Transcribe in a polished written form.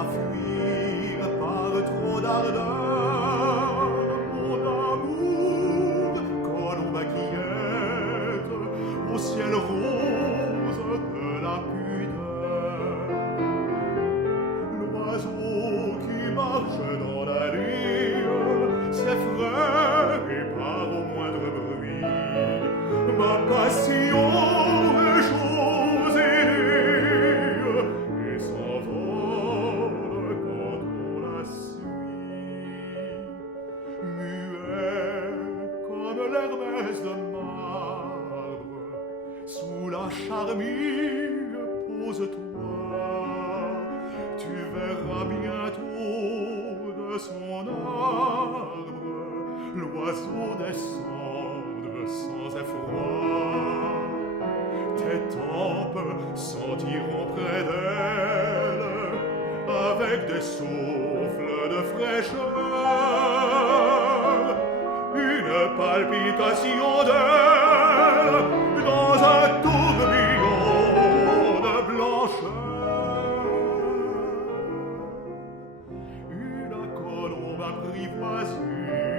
à fuir par trop d'ardeur. Mon amour, colombe inquiète, au ciel rose de la pudeur. L'oiseau qui marche dans la nuit s'effraie par au moindre bruit. Ma passion est chose aînée et s'envole quand on la suit. Muet comme l'Hermès de marbre, sous la charmille pose-toi. Tu verras bientôt de son arbre l'oiseau descendre sans effroi. Tes tempes sentiront près d'elle avec des souffles de fraîcheur une palpitation d'elle dans un tourbillon de blancheur. Une colombe apprivoisée